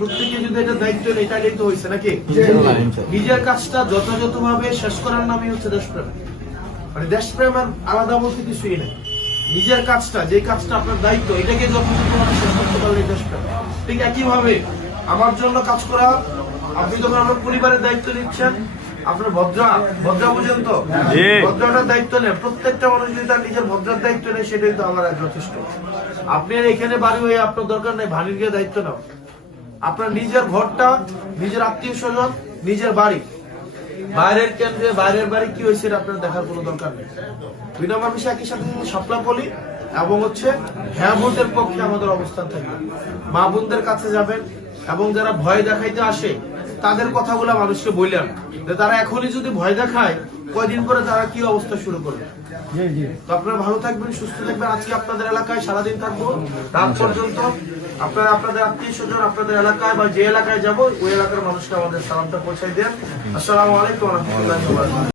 প্রত্যেকে যদি এটা দায়িত্ব নেই তাহলে তো হয়েছে নাকি? নিজের কাজটা যথাযথভাবে শেষ করার নামই হচ্ছে দেশপ্রেম। মানে দেশপ্রেম আর আলাদা বলতে কিছুই নেই। নিজের কাজটা, যে কাজটা আপনার দায়িত্ব, এটাকে যথাযথভাবে শেষ করতে পারলে দেশপ্রেম। ঠিক একইভাবে আমার জন্য কাজ করা, আপনি যখন আপনার পরিবারের দায়িত্ব নিচ্ছেন, আপনার ভদ্রা বুঝেন তো, ভদ্রাটার দায়িত্ব নেন। প্রত্যেকটা মানুষ যদি তার নিজের ভদ্রার দায়িত্ব নেয়, সেটাই তো আমার যথেষ্ট। আপনি আর এখানে বাড়ি হয়ে আপনার দরকার নেই ভানির গিয়ে দায়িত্ব নাও। আপনার নিজের ঘরটা, নিজের আত্মীয় স্বজন, নিজের বাড়ি, বাইরের কেন্দ্রে বাইরের বাড়ি কি হয়েছে আপনার দেখার কোনো দরকার নেই। দুই নম্বর বিষয়, একই সাথে সাপলা বলি এবং হচ্ছে হ্যাঁ ভোটের পক্ষে আমাদের অবস্থান থাকবে। মা বোনদের কাছে যাবেন এবং যারা ভয় দেখাইতে আসে তাদের কথাগুলো মানুষকে বললেন যে তারা এখনই যদি ভয় দেখায়, কয়দিন পরে তারা কি অবস্থা শুরু করবে। তো আপনারা ভালো থাকবেন, সুস্থ থাকবেন। আজকে আপনাদের এলাকায় সারাদিন থাকবো, রাত পর্যন্ত। আপনারা আপনাদের আত্মীয় স্বজন, আপনাদের এলাকায় বা যে এলাকায় যাবো, ওই এলাকার মানুষকে আমাদের সালামটা পৌঁছাই দেন। আসসালামু আলাইকুম ওয়া রাহমাতুল্লাহি ওয়া বারাকাতুহু।